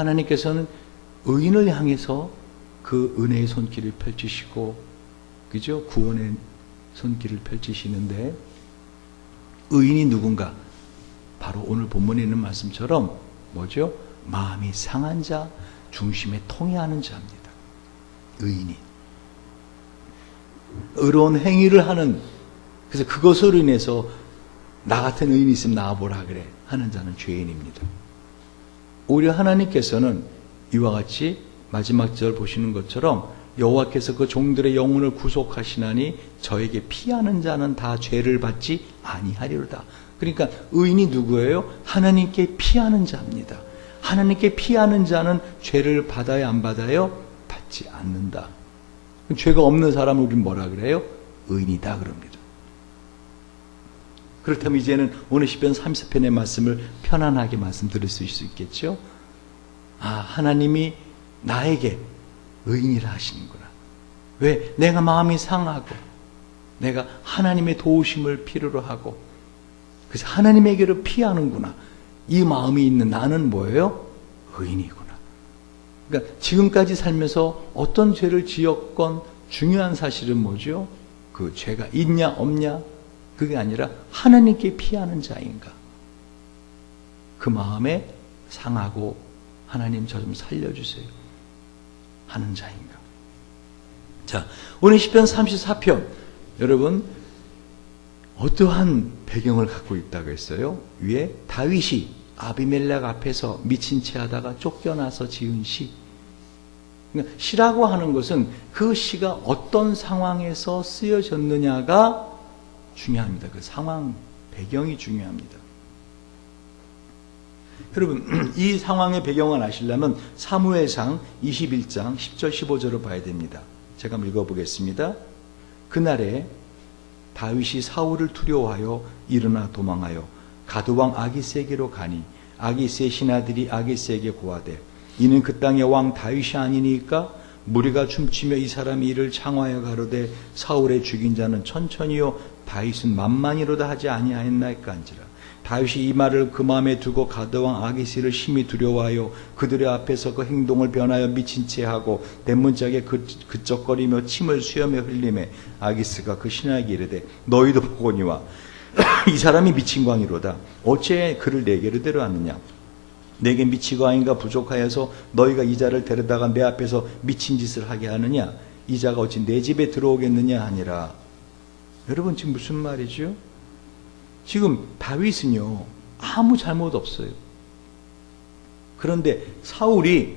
하나님께서는 의인을 향해서 그 은혜의 손길을 펼치시고, 그죠? 구원의 손길을 펼치시는데, 의인이 누군가? 바로 오늘 본문에 있는 말씀처럼 뭐죠? 마음이 상한 자, 중심에 통해하는 자입니다. 의인이. 의로운 행위를 하는, 그래서 그것으로 인해서 나 같은 의인이 있으면 나와보라 그래 하는 자는 죄인입니다. 오히려 하나님께서는 이와 같이 마지막 절 보시는 것처럼 여호와께서 그 종들의 영혼을 구속하시나니 저에게 피하는 자는 다 죄를 받지 아니하리로다. 그러니까 의인이 누구예요? 하나님께 피하는 자입니다. 하나님께 피하는 자는 죄를 받아야 안 받아요? 받지 않는다. 죄가 없는 사람을 우리는 뭐라 그래요? 의인이다 그럽니다. 그렇다면 이제는 오늘 시편 30편의 말씀을 편안하게 말씀드릴 수 있겠죠? 아, 하나님이 나에게 의인이라 하시는구나. 왜? 내가 마음이 상하고 내가 하나님의 도우심을 필요로 하고 그래서 하나님에게로 피하는구나. 이 마음이 있는 나는 뭐예요? 의인이구나. 그러니까 지금까지 살면서 어떤 죄를 지었건 중요한 사실은 뭐죠? 그 죄가 있냐 없냐 그게 아니라 하나님께 피하는 자인가. 그 마음에 상하고 하나님 저 좀 살려주세요 하는 자인가. 자, 오늘 시편 34편 여러분 어떠한 배경을 갖고 있다고 했어요? 위에 다윗이 아비멜렉 앞에서 미친 채 하다가 쫓겨나서 지은 시. 그러니까 시라고 하는 것은 그 시가 어떤 상황에서 쓰여졌느냐가 중요합니다. 그 상황, 배경이 중요합니다. 여러분, 이 상황의 배경을 아시려면 사무엘상 21장 10절 15절을 봐야 됩니다. 제가 한번 읽어보겠습니다. 그날에 다윗이 사울을 두려워하여 일어나 도망하여 가드왕 아기스에게로 가니 아기스의 신하들이 아기스에게 고하되 이는 그 땅의 왕 다윗이 아니니까 무리가 춤추며 이 사람이 이를 창화하여 가로되 사울의 죽인 자는 천천히요 다윗은 만만이로다 하지 아니하였나이까 한지라. 다윗이 이 말을 그 마음에 두고 가드왕 아기스를 심히 두려워하여 그들의 앞에서 그 행동을 변하여 미친 채 하고 대문짝에 그적거리며 침을 수염에 흘리매 아기스가 그 신하에게 이르되 너희도 보거니와 이 사람이 미친 광이로다. 어째 그를 내게로 데려왔느냐. 내게 미치고 아닌가 부족하여서 너희가 이 자를 데려다가 내 앞에서 미친 짓을 하게 하느냐. 이 자가 어찌 내 집에 들어오겠느냐 하니라. 여러분 지금 무슨 말이죠? 지금 다윗은요 아무 잘못 없어요. 그런데 사울이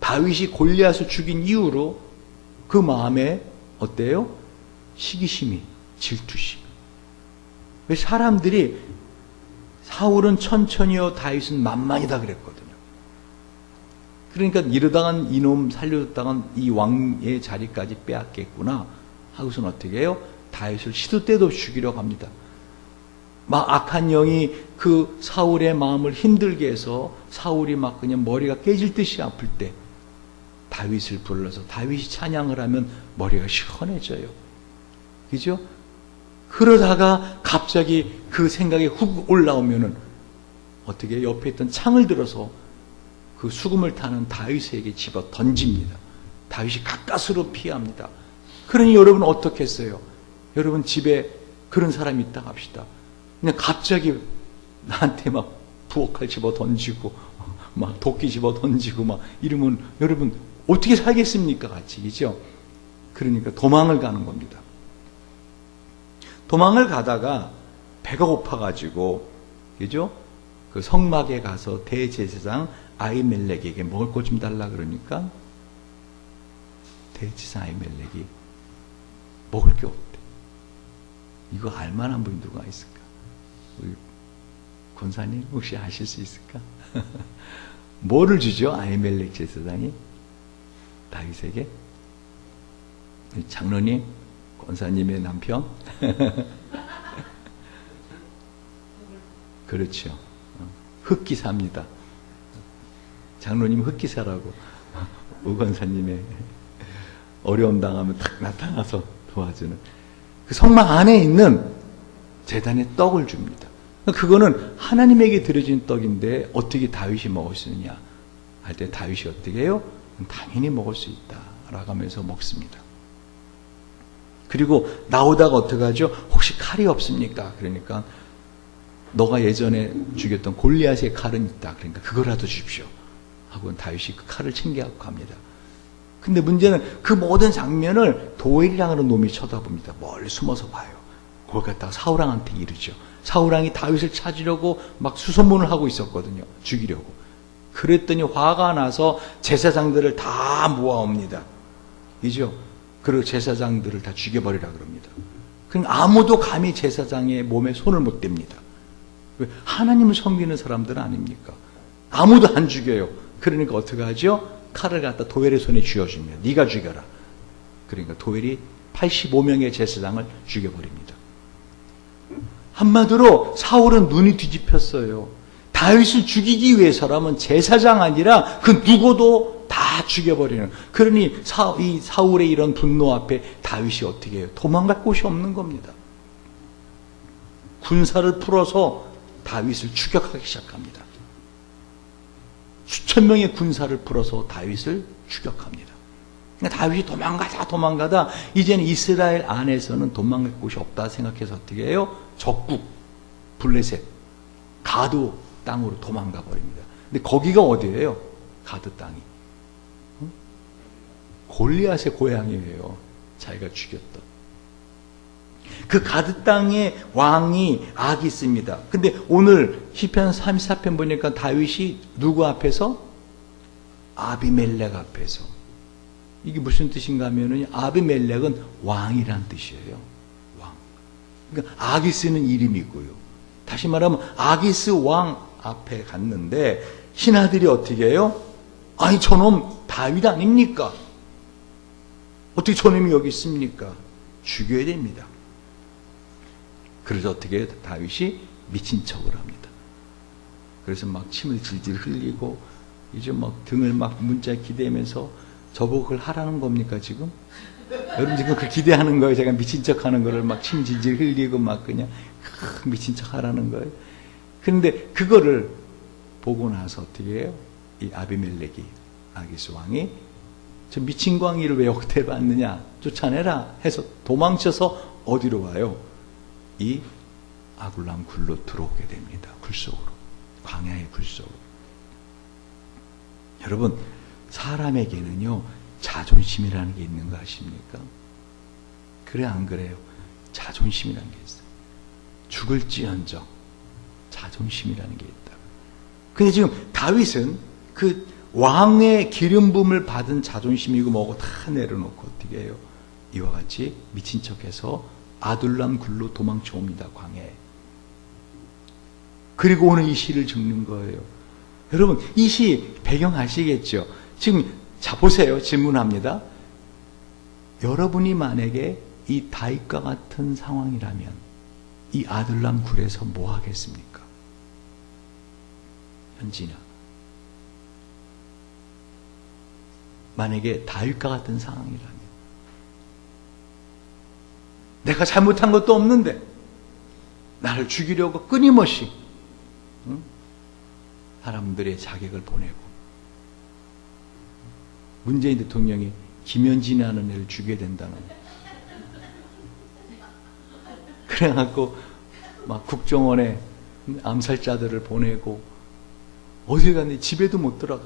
다윗이 골리앗을 죽인 이후로 그 마음에 어때요? 시기심이, 질투심. 왜 사람들이 사울은 천천히요 다윗은 만만이다 그랬거든요. 그러니까 이러다간 이놈 살려줬다간 이 왕의 자리까지 빼앗겠구나 하고서는 어떻게 해요? 다윗을 시도 때도 없이 죽이려고 합니다. 막 악한 영이 그 사울의 마음을 힘들게 해서 사울이 막 그냥 머리가 깨질 듯이 아플 때 다윗을 불러서 다윗이 찬양을 하면 머리가 시원해져요. 그죠? 그러다가 갑자기 그 생각이 훅 올라오면은 어떻게 옆에 있던 창을 들어서 그 수금을 타는 다윗에게 집어 던집니다. 다윗이 가까스로 피합니다. 그러니 여러분 어떻게 했어요? 여러분 집에 그런 사람이 있다 합시다. 그냥 갑자기 나한테 막 부엌칼 집어 던지고 막 도끼 집어 던지고 막 이러면 여러분 어떻게 살겠습니까? 같이. 그죠? 그러니까 도망을 가는 겁니다. 도망을 가다가 배가 고파가지고, 그죠? 그 성막에 가서 대제사장 아히멜렉에게 먹을 것 좀 달라 그러니까 대제사장 아히멜렉이 먹을 게 없대. 이거 알만한 분이 누가 있을까? 우리 권사님 혹시 아실 수 있을까? 뭐를 주죠? 아히멜렉 제사장이 다윗에게? 장로님, 권사님의 남편? 그렇죠. 흑기사입니다. 장로님 흑기사라고 우 권사님의 어려움 당하면 딱 나타나서 도와주는 그 성막 안에 있는 제단에 떡을 줍니다. 그거는 하나님에게 드려진 떡인데 어떻게 다윗이 먹을 수 있느냐 할 때 다윗이 어떻게 해요? 당연히 먹을 수 있다 라고 하면서 먹습니다. 그리고 나오다가 어떻게 하죠? 혹시 칼이 없습니까? 그러니까 너가 예전에 죽였던 골리앗의 칼은 있다. 그러니까 그거라도 주십시오. 하고 다윗이 그 칼을 챙겨갖고 갑니다. 근데 문제는 그 모든 장면을 도엘이라는 놈이 쳐다봅니다. 멀리 숨어서 봐요. 그걸 갖다가 사울왕한테 이르죠. 사울왕이 다윗을 찾으려고 막 수소문을 하고 있었거든요. 죽이려고. 그랬더니 화가 나서 제사장들을 다 모아옵니다. 이죠? 그리고 제사장들을 다 죽여버리라 그럽니다. 그럼 아무도 감히 제사장의 몸에 손을 못 댑니다. 왜? 하나님을 섬기는 사람들은 아닙니까? 아무도 안 죽여요. 그러니까 어떻게 하죠? 칼을 갖다 도엘의 손에 쥐어줍니다. 네가 죽여라. 그러니까 도엘이 85명의 제사장을 죽여버립니다. 한마디로 사울은 눈이 뒤집혔어요. 다윗을 죽이기 위해서라면 제사장 아니라 그 누구도 다 죽여버리는. 그러니 이 사울의 이런 분노 앞에 다윗이 어떻게 해요? 도망갈 곳이 없는 겁니다. 군사를 풀어서 다윗을 추격하기 시작합니다. 수천 명의 군사를 풀어서 다윗을 추격합니다. 그러니까 다윗이 도망가다 이제는 이스라엘 안에서는 도망갈 곳이 없다 생각해서 어떻게 해요? 적국 블레셋 가드 땅으로 도망가 버립니다. 근데 거기가 어디예요? 가드 땅이 골리앗의 고향이에요. 자기가 죽였던 그 가드 땅의 왕이 아기스입니다. 근데 오늘 시편 34편 보니까 다윗이 누구 앞에서? 아비멜렉 앞에서. 이게 무슨 뜻인가 하면은 아비멜렉은 왕이란 뜻이에요. 왕. 그러니까 아기스는 이름이고요. 다시 말하면 아기스 왕 앞에 갔는데 신하들이 어떻게 해요? 아니 저놈 다윗 아닙니까? 어떻게 저놈이 여기 있습니까? 죽여야 됩니다. 그래서 어떻게 해요? 다윗이 미친 척을 합니다. 그래서 막 침을 질질 흘리고 이제 막 등을 막 문자에 기대면서 저보고 그걸 하라는 겁니까 지금? 여러분 지금 그 기대하는 거예요. 제가 미친 척 하는 거를 막 침 질질 흘리고 막 그냥 미친 척 하라는 거예요. 그런데 그거를 보고 나서 어떻게 해요? 이 아비멜렉이 아기스 왕이 저 미친 광이를 왜 역대를 받느냐 쫓아내라 해서 도망쳐서 어디로 와요? 이 아굴람 굴로 들어오게 됩니다. 굴 속으로. 광야의 굴 속으로. 여러분 사람에게는요 자존심이라는 게 있는 거 아십니까? 그래 안 그래요? 자존심이라는 게 있어요. 죽을지언정 자존심이라는 게 있다. 근데 지금 다윗은 그 왕의 기름 부음을 받은 자존심이고 뭐고 다 내려놓고 어떻게 해요? 이와 같이 미친 척해서 아둘람 굴로 도망쳐 옵니다. 광야에. 그리고 오늘 이 시를 적는 거예요. 여러분 이 시 배경 아시겠죠? 지금 자 보세요. 질문합니다. 여러분이 만약에 이 다윗과 같은 상황이라면 이 아둘람 굴에서 뭐 하겠습니까? 현진아, 만약에 다윗과 같은 상황이라면 내가 잘못한 것도 없는데 나를 죽이려고 끊임없이 사람들의 자객을 보내고 문재인 대통령이 김현진이라는 애를 죽여야 된다는 그래갖고 막 국정원에 암살자들을 보내고 어딜 갔는데 집에도 못 들어가.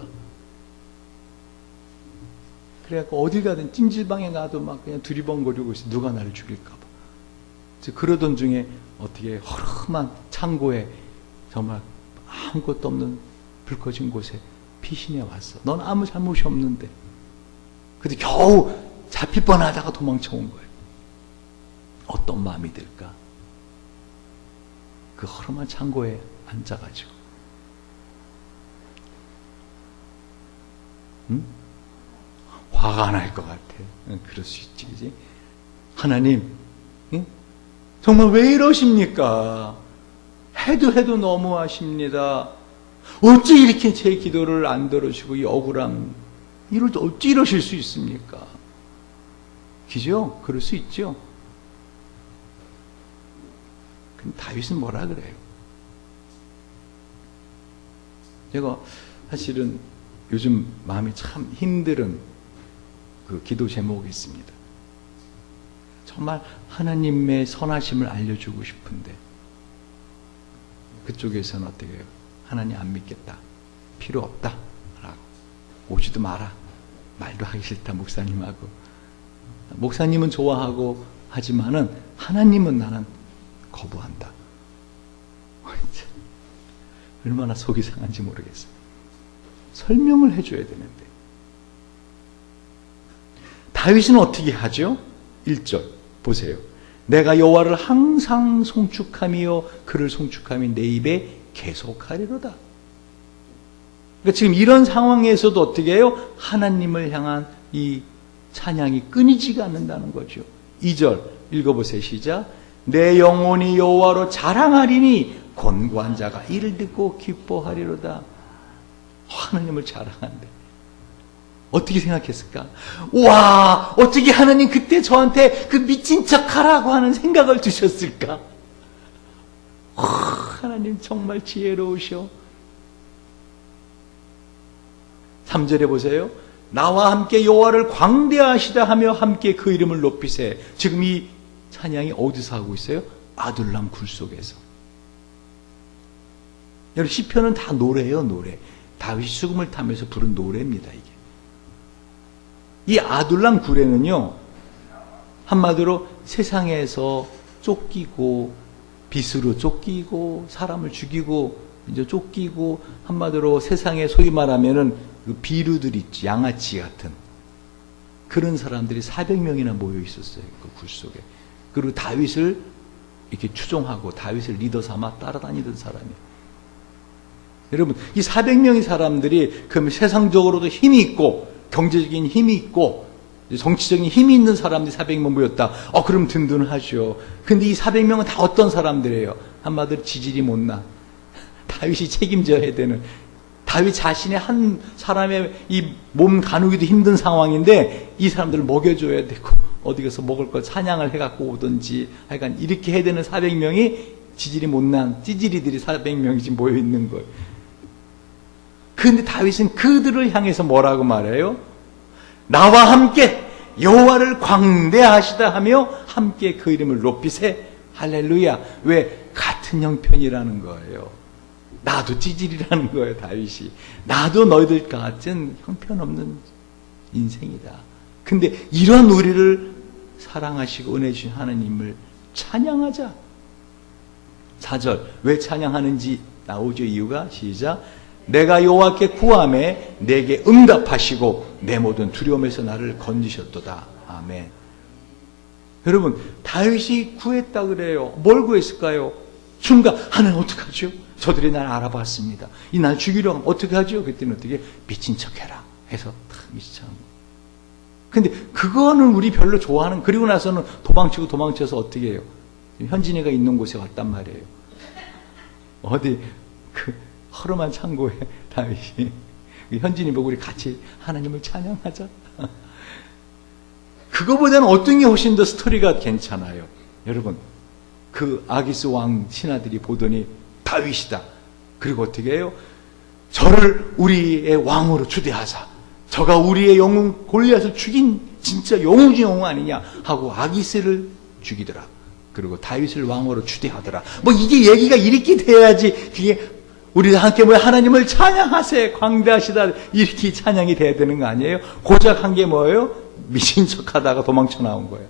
그래갖고 어딜 가든 찜질방에 가도 막 그냥 두리번거리고 있어. 누가 나를 죽일까 봐. 그러던 중에 어떻게 허름한 창고에 정말 아무것도 없는 불 꺼진 곳에 피신해 왔어. 넌 아무 잘못이 없는데. 근데 겨우 잡힐 뻔하다가 도망쳐 온 거예요. 어떤 마음이 들까? 그 허름한 창고에 앉아가지고 화가 날 것 같아. 그럴 수 있지, 그지? 하나님, 정말 왜 이러십니까? 해도 너무하십니다. 어찌 이렇게 제 기도를 안 들어주시고 이 억울함, 어찌 이러실 수 있습니까? 그죠? 그럴 수 있죠. 근데 다윗은 뭐라 그래요? 제가 사실은 요즘 마음이 참 힘든 그 기도 제목이 있습니다. 정말 하나님의 선하심을 알려주고 싶은데 그쪽에서는 어떻게 해요? 하나님 안 믿겠다, 필요 없다 라고, 오지도 마라, 말도 하기 싫다 목사님하고. 목사님은 좋아하고 하지만은 하나님은 나는 거부한다. 얼마나 속이 상한지 모르겠어요. 설명을 해줘야 되는데. 다윗은 어떻게 하죠? 1절 보세요. 내가 여호와를 항상 송축하며 그를 송축하며 내 입에 계속하리로다. 그러니까 지금 이런 상황에서도 어떻게 해요? 하나님을 향한 이 찬양이 끊이지가 않는다는 거죠. 2절 읽어보세요. 시작. 내 영혼이 여호와로 자랑하리니 곤고한 자가 이를 듣고 기뻐하리로다. 하나님을 자랑한대. 어떻게 생각했을까? 와, 어떻게 하나님 그때 저한테 그 미친 척 하라고 하는 생각을 주셨을까? 하나님 정말 지혜로우셔. 3절에 보세요. 나와 함께 여호와를 광대하시다 하며 함께 그 이름을 높이세. 지금 이 찬양이 어디서 하고 있어요? 아둘람 굴 속에서. 여러분 시편은 다 노래예요, 노래. 다윗이 수금을 타면서 부른 노래입니다, 이게. 이 아둘람 굴에는요, 한마디로 세상에서 쫓기고 빚으로 쫓기고 사람을 죽이고 이제 쫓기고, 한마디로 세상에 소위 말하면은 그 비루들 있지, 양아치 같은 그런 사람들이 400명이나 모여 있었어요, 그 굴 속에. 그리고 다윗을 이렇게 추종하고 다윗을 리더 삼아 따라다니던 사람이에요. 여러분, 이 400명의 사람들이 그러면 세상적으로도 힘이 있고 경제적인 힘이 있고 정치적인 힘이 있는 사람들이 400명 모였다. 그럼 든든하죠. 근데 이 400명은 다 어떤 사람들이에요? 한마디로 지질이 못나. 다윗이 책임져야 되는, 다윗 자신의 한 사람의 이 몸 가누기도 힘든 상황인데 이 사람들을 먹여줘야 되고 어디 가서 먹을 걸 사냥을 해갖고 오든지 하여간 이렇게 해야 되는 400명이 지질이 못난 찌질이들이 400명이 지금 모여 있는 거예요. 그런데 다윗은 그들을 향해서 뭐라고 말해요? 나와 함께 여호와를 광대하시다 하며 함께 그 이름을 높이세. 할렐루야. 왜? 같은 형편이라는 거예요. 나도 찌질이라는 거예요, 다윗이. 나도 너희들 같은 형편없는 인생이다. 근데 이런 우리를 사랑하시고 은혜 주신 하나님을 찬양하자. 4절 왜 찬양하는지 나오죠, 이유가. 시작. 내가 여호와께 구하매 내게 응답하시고 내 모든 두려움에서 나를 건지셨도다. 아멘. 여러분, 다윗이 구했다 그래요. 뭘 구했을까요? 순간 하나님 어떡하죠? 저들이 날 알아봤습니다. 이 날 죽이려 하면 어떻게 하죠? 그때는 어떻게? 미친 척해라 해서 탁 미친 척. 근데 그거는 우리 별로 좋아하는. 그리고 나서는 도망치고 도망쳐서 어떻게 해요? 현진이가 있는 곳에 왔단 말이에요. 어디 그 허름한 창고에 다윗이, 현진이 보고 우리 같이 하나님을 찬양하자. 그거보다는 어떤 게 훨씬 더 스토리가 괜찮아요. 여러분, 그 아기스 왕 신하들이 보더니 다윗이다. 그리고 어떻게 해요? 저를 우리의 왕으로 추대하사. 저가 우리의 영웅 골리앗을 죽인 진짜 영웅이 영웅 아니냐 하고 아기스를 죽이더라. 그리고 다윗을 왕으로 추대하더라. 뭐 이게 얘기가 이렇게 돼야지 그게 우리 함께 뭐 하나님을 찬양하세, 광대하시다, 이렇게 찬양이 돼야 되는 거 아니에요? 고작 한 게 뭐예요? 미친 척하다가 도망쳐 나온 거예요.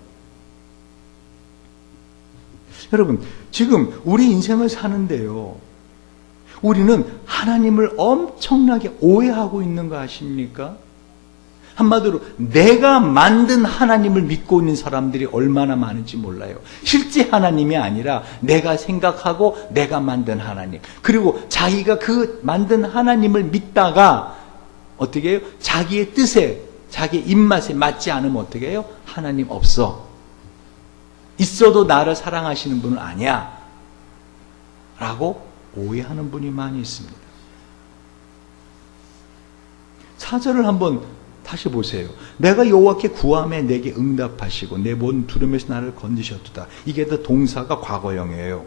여러분, 지금 우리 인생을 사는데요, 우리는 하나님을 엄청나게 오해하고 있는 거 아십니까? 한마디로 내가 만든 하나님을 믿고 있는 사람들이 얼마나 많은지 몰라요. 실제 하나님이 아니라 내가 생각하고 내가 만든 하나님. 그리고 자기가 그 만든 하나님을 믿다가 어떻게 해요? 자기의 뜻에, 자기의 입맛에 맞지 않으면 어떻게 해요? 하나님 없어. 있어도 나를 사랑하시는 분은 아니야. 라고 오해하는 분이 많이 있습니다. 4절을 한번 다시 보세요. 내가 여호와께 구하매 내게 응답하시고 내 모든 두려움에서 나를 건지셨도다. 이게 더 동사가 과거형이에요.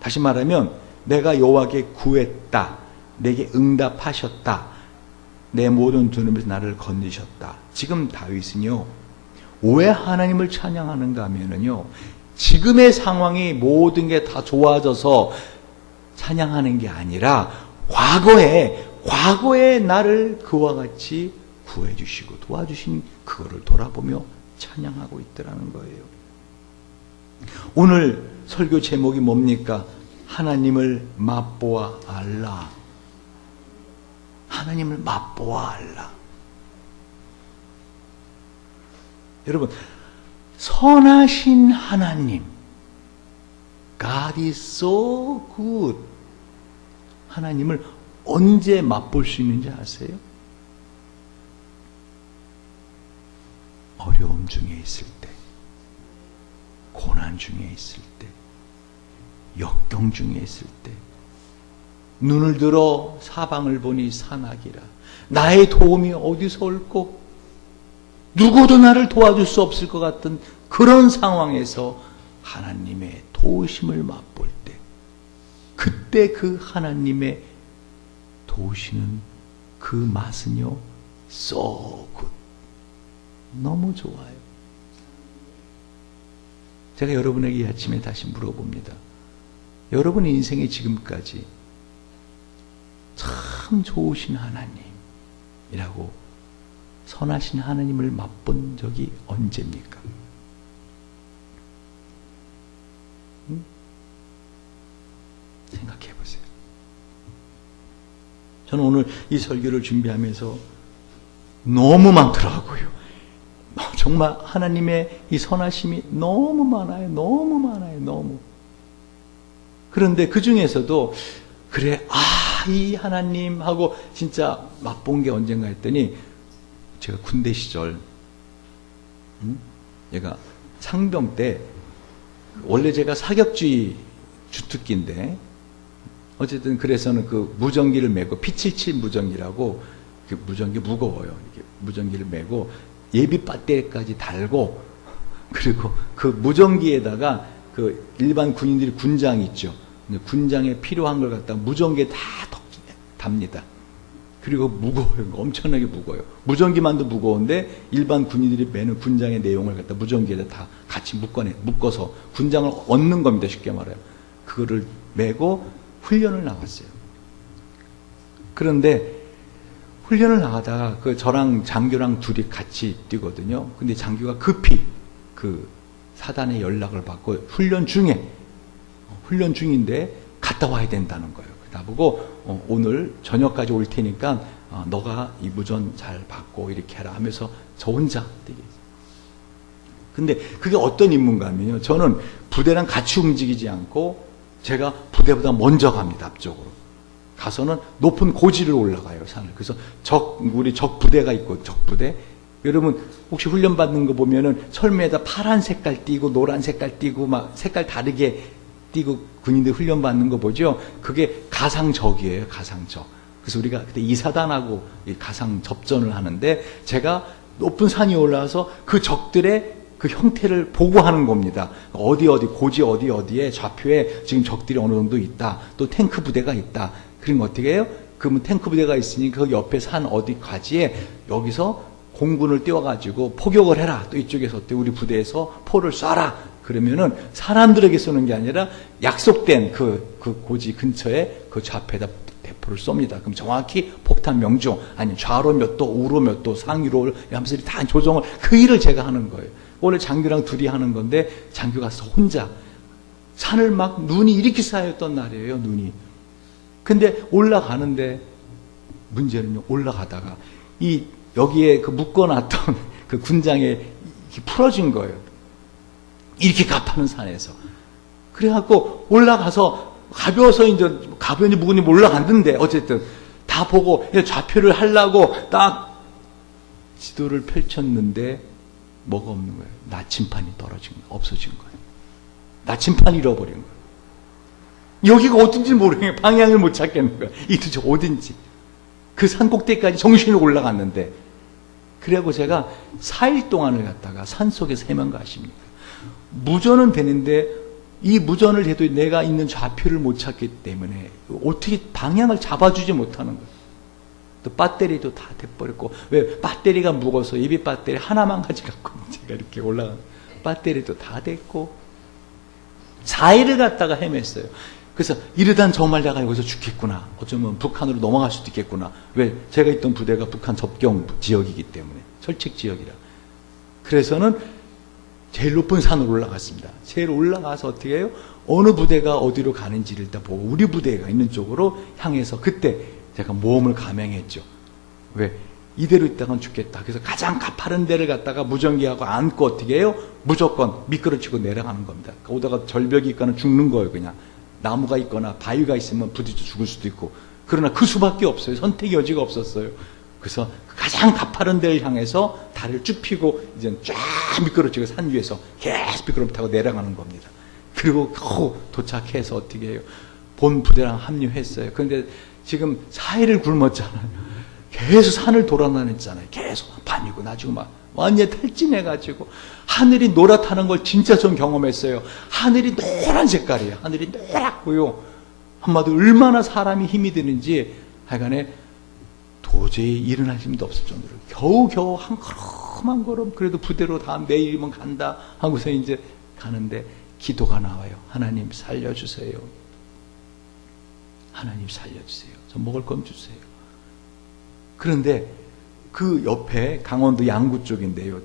다시 말하면 내가 여호와께 구했다, 내게 응답하셨다. 내 모든 두려움에서 나를 건지셨다. 지금 다윗은요, 왜 하나님을 찬양하는가 하면은요, 지금의 상황이 모든 게 다 좋아져서 찬양하는 게 아니라 과거에 나를 그와 같이 구해주시고 도와주신 그거를 돌아보며 찬양하고 있더라는 거예요. 오늘 설교 제목이 뭡니까? 하나님을 맛보아 알라. 하나님을 맛보아 알라. 여러분, 선하신 하나님, God is so good. 하나님을 언제 맛볼 수 있는지 아세요? 어려움 중에 있을 때, 고난 중에 있을 때, 역경 중에 있을 때, 눈을 들어 사방을 보니 산악이라. 나의 도움이 어디서 올꼬? 누구도 나를 도와줄 수 없을 것 같은 그런 상황에서 하나님의 도우심을 맛볼 때, 그때 그 하나님의 도우시는 그 맛은요, so good. 너무 좋아요. 제가 여러분에게 이 아침에 다시 물어봅니다. 여러분의 인생에 지금까지 참 좋으신 하나님이라고 선하신 하나님을 맛본 적이 언제입니까? 생각해 보세요. 저는 오늘 이 설교를 준비하면서 너무 많더라고요. 정말 하나님의 이 선하심이 너무 많아요. 너무 많아요. 너무. 그런데 그 중에서도 그래, 이 하나님 하고 진짜 맛본 게 언젠가 했더니 제가 군대 시절 얘가 상병 때 원래 제가 사격주의 주특기인데 어쨌든 그래서는 그 무전기를 메고 P77 무전기라고 그 무전기 무거워요. 이렇게 무전기를 메고 예비 배터리까지 달고 그리고 그 무전기에다가 그 일반 군인들이 군장 있죠. 군장에 필요한 걸 갖다 무전기에 다 답니다. 그리고 무거워요. 엄청나게 무거워요. 무전기만도 무거운데 일반 군인들이 매는 군장의 내용을 갖다 무전기에다 다 같이 묶어서 군장을 얻는 겁니다. 쉽게 말해요. 그거를 메고 훈련을 나갔어요. 그런데 훈련을 나가다가 그 저랑 장교랑 둘이 같이 뛰거든요. 근데 장교가 급히 그 사단에 연락을 받고 훈련 중인데 갔다 와야 된다는 거예요. 나보고 오늘 저녁까지 올 테니까 너가 이 무전 잘 받고 이렇게 해라 하면서 저 혼자 뛰게 했어요. 근데 그게 어떤 임무인가 하면요. 저는 부대랑 같이 움직이지 않고 제가 부대보다 먼저 갑니다. 앞쪽으로. 가서는 높은 고지를 올라가요. 산을. 그래서 우리 적 부대가 있고 적 부대. 여러분 혹시 훈련 받는 거 보면은 철매에다 파란 색깔 띄고 노란 색깔 띄고 막 색깔 다르게 띄고 군인들 훈련 받는 거 보죠. 그게 가상적이에요. 가상적. 그래서 우리가 그때 이사단하고 가상 접전을 하는데 제가 높은 산이 올라와서 그 적들의 그 형태를 보고하는 겁니다. 고지 어디에 좌표에 지금 적들이 어느 정도 있다. 또 탱크 부대가 있다. 그러면 어떻게 해요? 그러면 탱크 부대가 있으니 그 옆에 산 어디 가지에 여기서 공군을 띄워가지고 포격을 해라. 또 이쪽에서 우리 부대에서 포를 쏴라. 그러면은 사람들에게 쏘는 게 아니라 약속된 그 고지 근처에 그 좌표에다 대포를 쏩니다. 그럼 정확히 폭탄 명중, 아니 좌로 몇 도, 우로 몇 도, 상위로 하면서 다 조정을, 그 일을 제가 하는 거예요. 원래 장교랑 둘이 하는 건데 장교가 혼자 산을 막 눈이 이렇게 쌓였던 날이에요. 눈이. 근데 올라가는데 문제는요. 올라가다가 여기에 그 묶어놨던 그 군장에 이렇게 풀어진 거예요. 이렇게 가파른 산에서. 그래갖고 올라가서 가벼워서 이제 가벼운지 무거운지 올라갔는데 어쨌든 다 보고 좌표를 하려고 딱 지도를 펼쳤는데 뭐가 없는 거예요. 나침판이 떨어진 거예요. 없어진 거예요. 나침판이 잃어버린 거예요. 여기가 어딘지 모르겠어요. 방향을 못 찾겠는 거예요. 이 도대체 어딘지. 그 산꼭대기까지 정신을 올라갔는데 그래갖고 제가 4일 동안을 갔다가 산속에서 헤맨 거 아십니까? 무전은 되는데 이 무전을 해도 내가 있는 좌표를 못 찾기 때문에 어떻게 방향을 잡아주지 못하는 거예요. 또 배터리도 다 돼버렸고, 왜 배터리가 무거워서 예비 배터리 하나만 가져갔거든요. 제가 이렇게 올라간 배터리도 다 됐고 4일을 갔다가 헤맸어요. 그래서 이러단 정말 내가 여기서 죽겠구나. 어쩌면 북한으로 넘어갈 수도 있겠구나. 왜? 제가 있던 부대가 북한 접경 지역이기 때문에 철책 지역이라. 그래서는 제일 높은 산으로 올라갔습니다. 제일 올라가서 어떻게 해요? 어느 부대가 어디로 가는지를 일단 보고 우리 부대가 있는 쪽으로 향해서 그때 제가 모험을 감행했죠. 왜? 이대로 있다간 죽겠다. 그래서 가장 가파른 데를 갔다가 무전기하고 안고 어떻게 해요? 무조건 미끄러지고 내려가는 겁니다. 오다가 절벽이 있거나 죽는 거예요. 그냥 나무가 있거나 바위가 있으면 부딪혀 죽을 수도 있고. 그러나 그 수밖에 없어요. 선택의 여지가 없었어요. 그래서 가장 가파른 데를 향해서 다리를 쭉 펴고 이제 쫙 미끄러지고 산 위에서 계속 미끄럼 타고 내려가는 겁니다. 그리고 겨우 도착해서 어떻게 해요? 본 부대랑 합류했어요. 그런데 지금 4일을 굶었잖아요. 계속 산을 돌아다녔잖아요. 계속 밤이고 낮이고 막 완전히 탈진해가지고 하늘이 노랗다는 걸 진짜 전 경험했어요. 하늘이 노란 색깔이에요. 하늘이 노랗고요. 한마디로 얼마나 사람이 힘이 드는지 하여간에 도저히 일어날 힘도 없을 정도로 겨우겨우 한 걸음 한 걸음 그래도 부대로 다음 내일이면 간다 하고서 이제 가는데 기도가 나와요. 하나님 살려주세요. 하나님 살려주세요. 저 먹을 건 주세요. 그런데 그 옆에 강원도 양구 쪽인데요.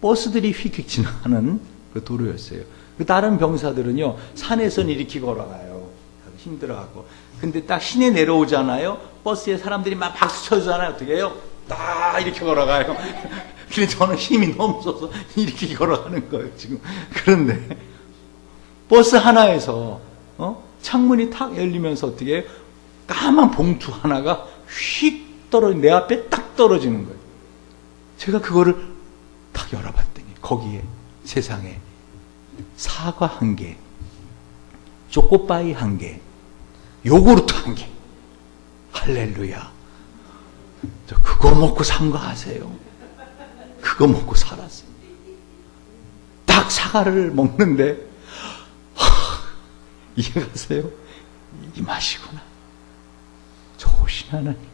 버스들이 휙휙 지나가는 그 도로였어요. 그 다른 병사들은요. 산에선 이렇게 걸어가요. 힘들어갖고. 근데 딱 시내 내려오잖아요. 버스에 사람들이 막 박수 쳐주잖아요. 어떻게 해요? 딱 이렇게 걸어가요. 근데 저는 힘이 너무 없어서 이렇게 걸어가는 거예요. 지금. 그런데 버스 하나에서 창문이 탁 열리면서 어떻게 해요? 까만 봉투 하나가 휙 내 앞에 딱 떨어지는 거예요. 제가 그거를 딱 열어봤더니 거기에 세상에 사과 1개, 초코바이 1개, 요구르트 1개. 할렐루야. 저 그거 먹고 산 거 아세요? 그거 먹고 살았어요. 딱 사과를 먹는데 이해가세요? 이 맛이구나. 좋으신 하나님.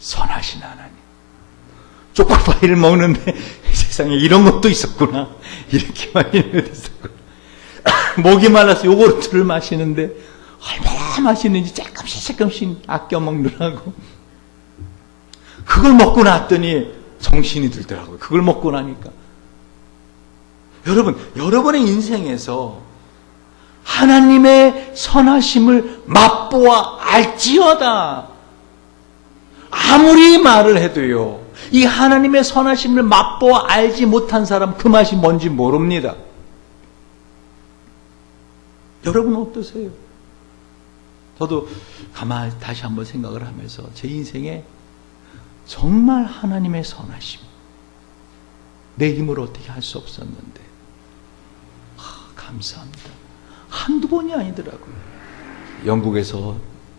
선하신 하나님. 초코파이를 먹는데 세상에 이런 것도 있었구나. 이렇게 많이 있었구나. 목이 말라서 요구르트를 마시는데 얼마나 맛있는지 조금씩 아껴 먹느라고. 그걸 먹고 났더니 정신이 들더라고요. 그걸 먹고 나니까. 여러분, 여러분의 인생에서 하나님의 선하심을 맛보아 알지어다. 아무리 말을 해도요, 이 하나님의 선하심을 맛보아 알지 못한 사람 그 맛이 뭔지 모릅니다. 여러분 어떠세요? 저도 가만히 다시 한번 생각을 하면서 제 인생에 정말 하나님의 선하심, 내 힘으로 어떻게 할 수 없었는데 감사합니다. 한두 번이 아니더라고요. 영국에서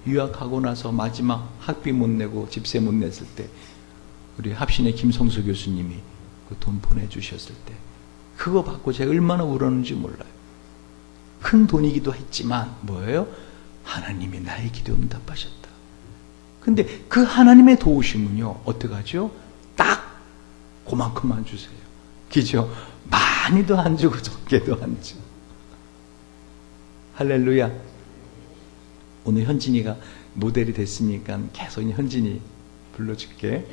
유학하고 나서 마지막 학비 못 내고 집세 못 냈을 때 우리 합신의 김성수 교수님이 그 돈 보내주셨을 때 그거 받고 제가 얼마나 울었는지 몰라요. 큰 돈이기도 했지만 뭐예요? 하나님이 나의 기도 응답하셨다. 근데 그 하나님의 도우심은요 어떡하죠? 딱 그만큼만 주세요. 그죠? 많이도 안 주고 적게도 안 주고. 할렐루야. 오늘 현진이가 모델이 됐으니까 계속 현진이 불러줄게.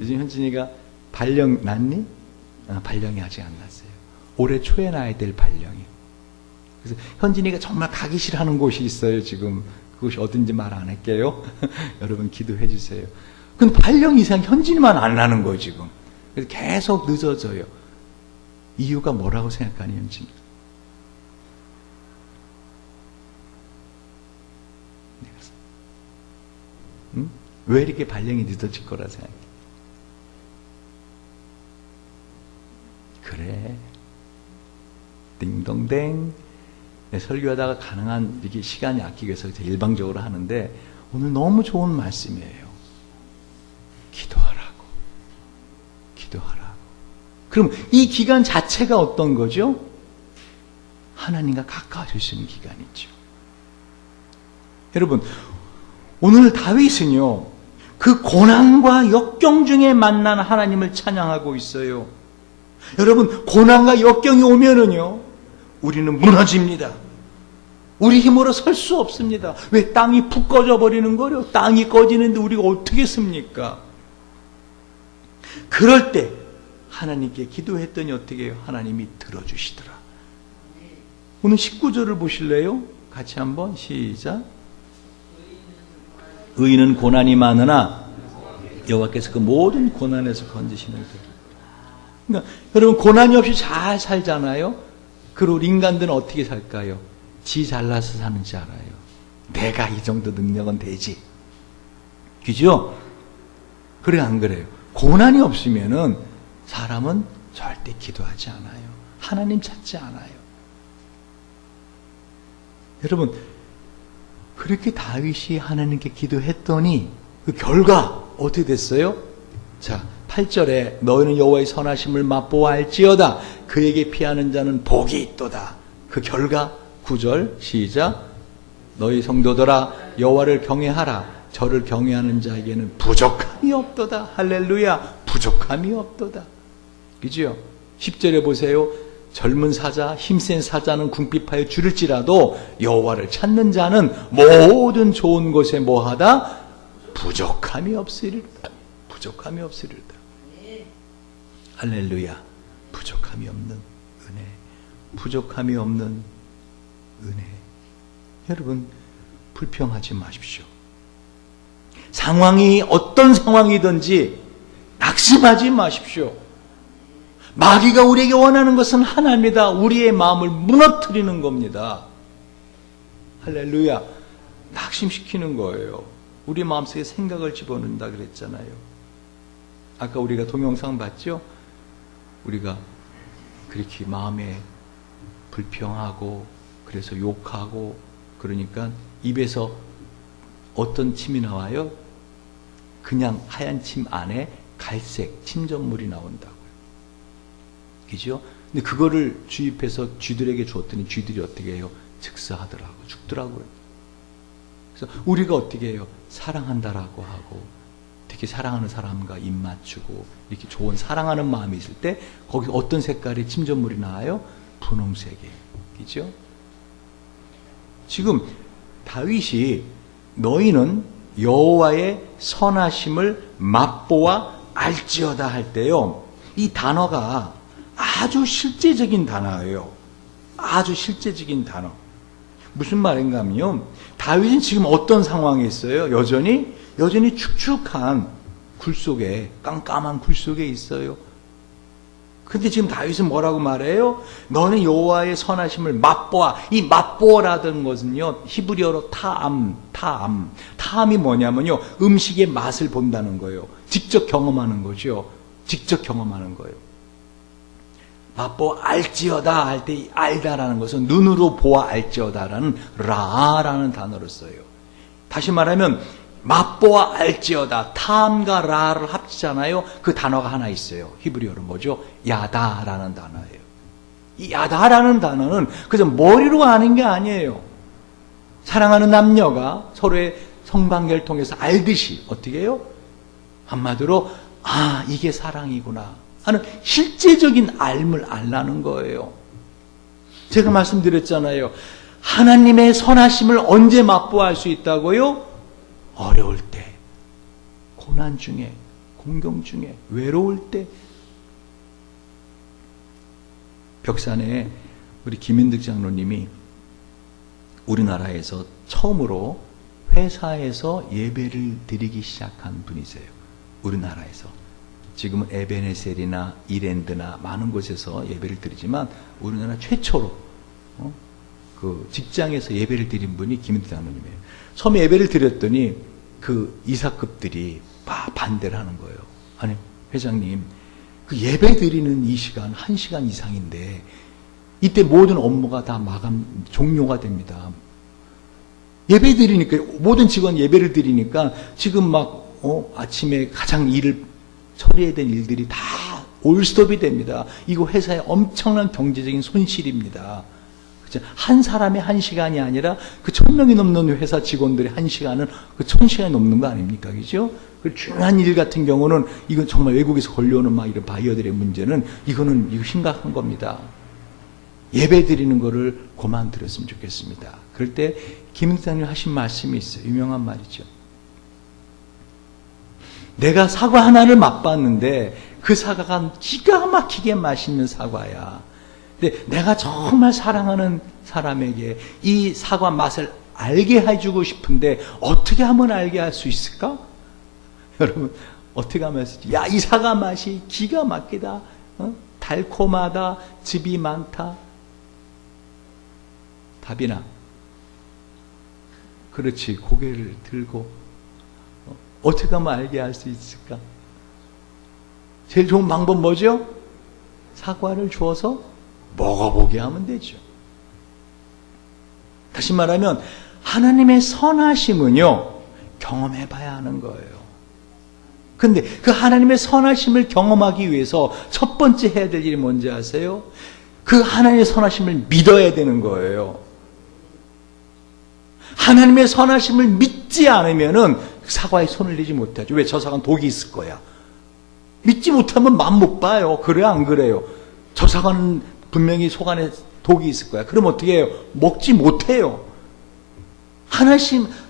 요즘 현진이가 발령 났니? 발령이 아직 안 났어요. 올해 초에 나야 될 발령이요. 그래서 현진이가 정말 가기 싫어하는 곳이 있어요. 지금 그곳이 어딘지 말 안 할게요. 여러분 기도해 주세요. 근데 발령 이상 현진이만 안 나는 거예요 지금. 그래서 계속 늦어져요. 이유가 뭐라고 생각하니 현진이? 응? 왜 이렇게 발령이 늦어질 거라 생각해? 그래. 띵동댕. 네, 설교하다가 가능한 이렇게 시간이 아끼기 위해서 일방적으로 하는데 오늘 너무 좋은 말씀이에요. 기도하라고. 기도하라고. 그럼 이 기간 자체가 어떤 거죠? 하나님과 가까워질 수 있는 기간이죠. 여러분, 오늘 다윗은요, 그 고난과 역경 중에 만난 하나님을 찬양하고 있어요. 여러분, 고난과 역경이 오면은요, 우리는 무너집니다. 우리 힘으로 설 수 없습니다. 왜? 땅이 푹 꺼져 버리는 거요. 땅이 꺼지는데 우리가 어떻게 씁니까? 그럴 때 하나님께 기도했더니 어떻게 해요? 하나님이 들어주시더라. 오늘 19절을 보실래요? 같이 한번 시작. 의인은 고난이 많으나 여호와께서 그 모든 고난에서 건지시는 것. 그러니까 여러분, 고난이 없이 잘 살잖아요. 그리고 인간들은 어떻게 살까요? 지 잘나서 사는 줄 알아요. 내가 이 정도 능력은 되지. 그죠? 그래, 안 그래요? 고난이 없으면은 사람은 절대 기도하지 않아요. 하나님 찾지 않아요. 여러분, 그렇게 다윗이 하나님께 기도했더니 그 결과 어떻게 됐어요? 자, 8절에 너희는 여호와의 선하심을 맛보아 알지어다. 그에게 피하는 자는 복이 있도다. 그 결과 9절 시작. 너희 성도들아 여호와를 경외하라. 저를 경외하는 자에게는 부족함이 없도다. 할렐루야. 부족함이 없도다. 그죠? 10절에 보세요. 젊은 사자, 힘센 사자는 궁핍하여 줄일지라도 여호와를 찾는 자는 모든 좋은 것에 뭐하다? 부족함이 없으리로다. 부족함이 없으리로다. 할렐루야. 부족함이 없는 은혜. 부족함이 없는 은혜. 여러분, 불평하지 마십시오. 상황이 어떤 상황이든지 낙심하지 마십시오. 마귀가 우리에게 원하는 것은 하나입니다. 우리의 마음을 무너뜨리는 겁니다. 할렐루야. 낙심시키는 거예요. 우리 마음속에 생각을 집어넣는다 그랬잖아요. 아까 우리가 동영상 봤죠? 우리가 그렇게 마음에 불평하고 그래서 욕하고 그러니까 입에서 어떤 침이 나와요? 그냥 하얀 침 안에 갈색 침전물이 나온다고요. 그죠? 근데 그거를 주입해서 쥐들에게 줬더니 쥐들이 어떻게 해요? 즉사하더라고, 죽더라고요. 그래서 우리가 어떻게 해요? 사랑한다라고 하고 특히 사랑하는 사람과 입 맞추고 이렇게 좋은 사랑하는 마음이 있을 때 거기 어떤 색깔의 침전물이 나와요? 분홍색이에요. 그죠? 지금 다윗이 너희는 여호와의 선하심을 맛보아 알지어다 할 때요, 이 단어가 아주 실제적인 단어예요. 아주 실제적인 단어. 무슨 말인가 하면요, 다윗은 지금 어떤 상황에 있어요? 여전히 축축한 굴 속에, 깜깜한 굴 속에 있어요. 근데 지금 다윗은 뭐라고 말해요? 너는 여호와의 선하심을 맛보아. 이 맛보아라는 것은요, 히브리어로 타암이 뭐냐면요, 음식의 맛을 본다는 거예요. 직접 경험하는 거죠. 직접 경험하는 거예요. 맛보아 알지어다 할 때 알다라는 것은 눈으로 보아 알지어다라는 라라는 단어를 써요. 다시 말하면 맛보아 알지어다, 탐과 라를 합치잖아요. 그 단어가 하나 있어요. 히브리어로 뭐죠? 야다라는 단어예요. 이 야다라는 단어는 그저 머리로 아는 게 아니에요. 사랑하는 남녀가 서로의 성관계를 통해서 알듯이 어떻게 해요? 한마디로 아, 이게 사랑이구나 하는 실제적인 알을 알라는 거예요. 제가 말씀드렸잖아요. 하나님의 선하심을 언제 맛보아 알 수 있다고요? 어려울 때, 고난 중에, 공경 중에, 외로울 때. 벽산에 우리 김인득 장로님이 우리나라에서 처음으로 회사에서 예배를 드리기 시작한 분이세요. 우리나라에서. 지금은 에베네셀이나 이랜드나 많은 곳에서 예배를 드리지만 우리나라 최초로 그 직장에서 예배를 드린 분이 김인득 장로님이에요. 처음에 예배를 드렸더니 그 이사급들이 반대를 하는 거예요. 아니, 회장님, 그 예배 드리는 이 시간 1시간 이상인데 이때 모든 업무가 다 종료가 됩니다. 예배 드리니까, 모든 직원 예배를 드리니까 지금 아침에 가장 처리해야 될 일들이 다 올스톱이 됩니다. 이거 회사의 엄청난 경제적인 손실입니다. 그죠? 한 사람의 1시간이 아니라 그 1000명이 넘는 회사 직원들의 1시간은 그 1000시간이 넘는 거 아닙니까? 그죠? 그 중요한 일 같은 경우는 이건 정말 외국에서 걸려오는 막 이런 바이어들의 문제는 이거 심각한 겁니다. 예배 드리는 거를 그만 들었으면 좋겠습니다. 그럴 때 김은사님 하신 말씀이 있어요. 유명한 말이죠. 내가 사과 하나를 맛봤는데 그 사과가 기가 막히게 맛있는 사과야. 근데 내가 정말 사랑하는 사람에게 이 사과 맛을 알게 해주고 싶은데 어떻게 하면 알게 할 수 있을까? 여러분 어떻게 하면 할수 있지? 야, 이 사과 맛이 기가 막히다. 달콤하다. 즙이 많다. 답이나 그렇지. 고개를 들고 어떻게 하면 알게 할 수 있을까? 제일 좋은 방법 뭐죠? 사과를 주어서 먹어보게 하면 되죠. 다시 말하면 하나님의 선하심은요, 경험해봐야 하는 거예요. 근데 그 하나님의 선하심을 경험하기 위해서 첫 번째 해야 될 일이 뭔지 아세요? 그 하나님의 선하심을 믿어야 되는 거예요. 하나님의 선하심을 믿지 않으면은 사과에 손을 대지 못하죠. 왜? 저 사과는 독이 있을 거야. 믿지 못하면 맛 못 봐요. 그래요, 안 그래요? 저 사과는 분명히 속 안에 독이 있을 거야. 그럼 어떻게 해요? 먹지 못해요.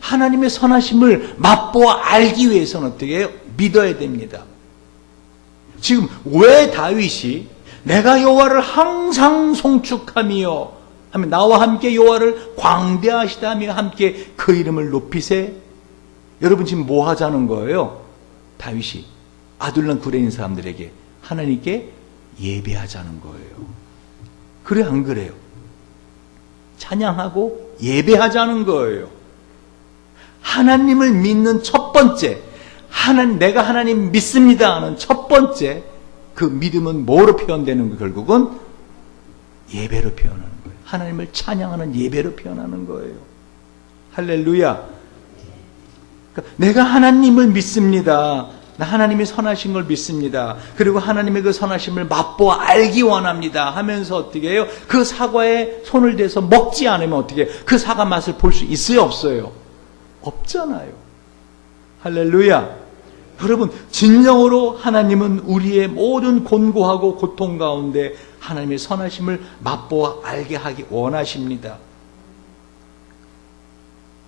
하나님의 선하심을 맛보아 알기 위해서는 어떻게 해요? 믿어야 됩니다. 지금 왜 다윗이 내가 여호와를 항상 송축하며 하면 나와 함께 여호와를 광대하시다며 함께 그 이름을 높이세? 여러분 지금 뭐 하자는 거예요? 다윗이 아둘람 굴에 있는 사람들에게 하나님께 예배하자는 거예요. 그래 안 그래요? 찬양하고 예배하자는 거예요. 하나님을 믿는 첫 번째, 내가 하나님 믿습니다 하는 첫 번째 그 믿음은 뭐로 표현되는 거예요? 결국은 예배로 표현하는 거예요. 하나님을 찬양하는 예배로 표현하는 거예요. 할렐루야. 그러니까 내가 하나님을 믿습니다. 나 하나님이 선하신 걸 믿습니다. 그리고 하나님의 그 선하심을 맛보아 알기 원합니다 하면서 어떻게 해요? 그 사과에 손을 대서 먹지 않으면 어떻게 해요? 그 사과 맛을 볼 수 있어요, 없어요? 없잖아요. 할렐루야. 여러분 진정으로 하나님은 우리의 모든 곤고하고 고통 가운데 하나님의 선하심을 맛보아 알게 하기 원하십니다.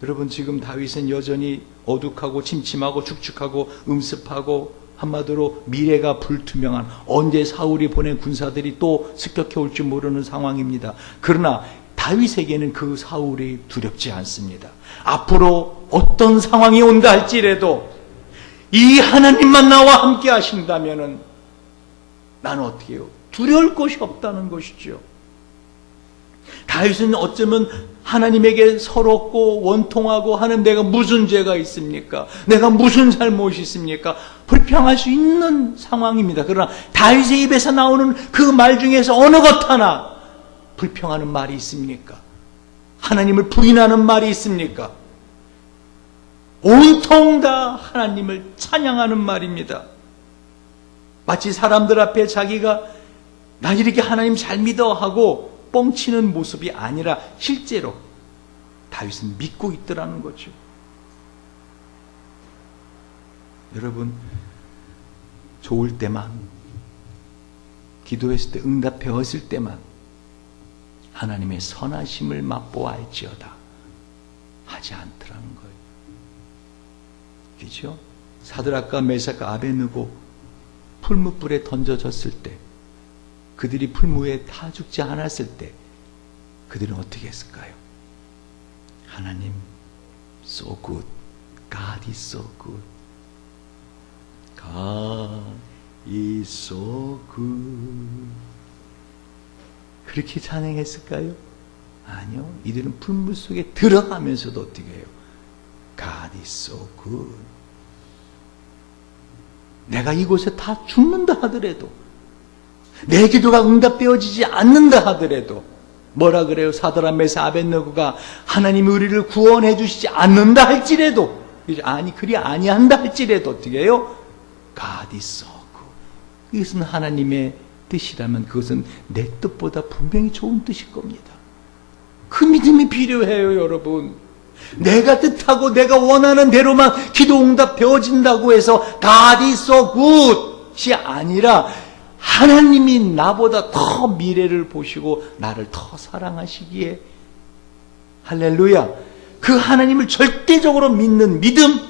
여러분 지금 다윗은 여전히 어둑하고 침침하고 축축하고 음습하고 한마디로 미래가 불투명한, 언제 사울이 보낸 군사들이 또 습격해 올지 모르는 상황입니다. 그러나 다윗에게는 그 사울이 두렵지 않습니다. 앞으로 어떤 상황이 온다 할지라도 이 하나님만 나와 함께 하신다면은 나는 어떻게 해요? 두려울 것이 없다는 것이죠. 다윗은 어쩌면 하나님에게 서럽고 원통하고 하는 내가 무슨 죄가 있습니까? 내가 무슨 잘못이 있습니까? 불평할 수 있는 상황입니다. 그러나 다윗의 입에서 나오는 그 말 중에서 어느 것 하나 불평하는 말이 있습니까? 하나님을 부인하는 말이 있습니까? 온통 다 하나님을 찬양하는 말입니다. 마치 사람들 앞에 자기가 나 이렇게 하나님 잘 믿어 하고 뻥치는 모습이 아니라 실제로 다윗은 믿고 있더라는 거죠. 여러분 좋을 때만, 기도했을 때 응답되었을 때만 하나님의 선하심을 맛보아 알지어다 하지 않더라는 거예요. 그렇죠? 사드락과 메삭과 아베느고 풀무불에 던져졌을 때, 그들이 풀무에 타 죽지 않았을 때 그들은 어떻게 했을까요? 하나님 so good, God is so good, God is so good, 그렇게 찬양했을까요? 아니요. 이들은 풀무 속에 들어가면서도 어떻게 해요? God is so good. 내가 이곳에 다 죽는다 하더라도, 내 기도가 응답되어지지 않는다 하더라도, 뭐라 그래요? 사드락 메삭 아벳느고가 하나님이 우리를 구원해 주시지 않는다 할지라도, 아니 그리 아니한다 할지라도 어떻게 해요? God is so good. 이것은 하나님의 뜻이라면 그것은 내 뜻보다 분명히 좋은 뜻일 겁니다. 그 믿음이 필요해요, 여러분. 내가 뜻하고 내가 원하는 대로만 기도 응답 되어진다고 해서 God is so good이 아니라 하나님이 나보다 더 미래를 보시고 나를 더 사랑하시기에, 할렐루야, 그 하나님을 절대적으로 믿는 믿음,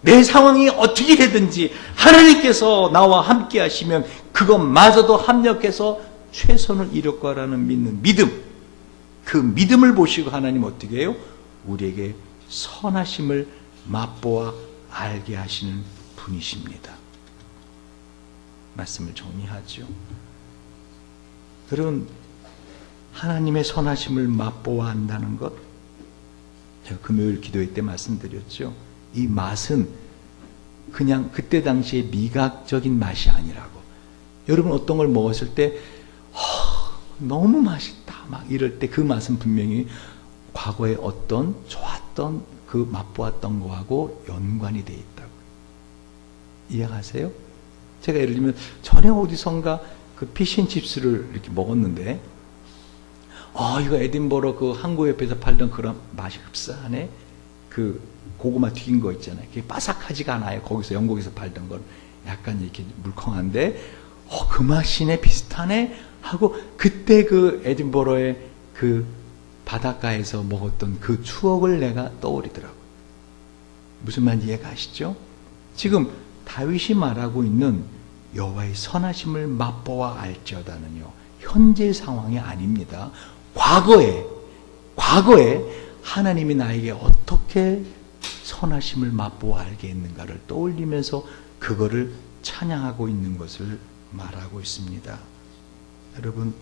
내 상황이 어떻게 되든지 하나님께서 나와 함께 하시면 그것마저도 합력해서 최선을 이룰 거라는 믿는 믿음, 그 믿음을 보시고 하나님 어떻게 해요? 우리에게 선하심을 맛보아 알게 하시는 분이십니다. 말씀을 정리하죠. 여러분, 하나님의 선하심을 맛보아 한다는 것, 제가 금요일 기도회 때 말씀드렸죠. 이 맛은 그냥 그때 당시에 미각적인 맛이 아니라고. 여러분 어떤 걸 먹었을 때 너무 맛있다 막 이럴 때 그 맛은 분명히 과거에 어떤 좋았던 그 맛보았던 거하고 연관이 돼 있다고. 이해가세요? 제가 예를 들면 전에 어디선가 그 피쉬앤칩스를 이렇게 먹었는데 이거 에딘버러 그 항구 옆에서 팔던 그런 맛이 흡사하네. 그 고구마 튀긴 거 있잖아요. 그게 바삭하지가 않아요. 거기서 영국에서 팔던 건 약간 이렇게 물컹한데 그 맛이네, 비슷하네 하고 그때 그 에딘버러의 그 바닷가에서 먹었던 그 추억을 내가 떠올리더라고요. 무슨 말인지 이해가 가시죠? 지금 다윗이 말하고 있는 여호와의 선하심을 맛보아 알지어다는요, 현재 상황이 아닙니다. 과거에 하나님이 나에게 어떻게 선하심을 맛보아 알게 했는가를 떠올리면서 그거를 찬양하고 있는 것을 말하고 있습니다. 여러분,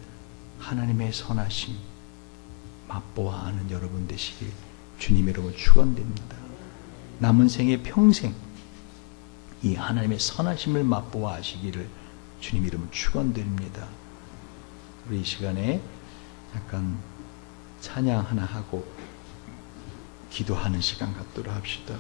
하나님의 선하심 맛보아 아는 여러분 되시길 주님 여러분 축원드립니다. 남은 생의 평생 이 하나님의 선하심을 맛보아 아시기를 주님 이름 축원드립니다. 우리 이 시간에 약간 찬양 하나 하고 기도하는 시간 갖도록 합시다.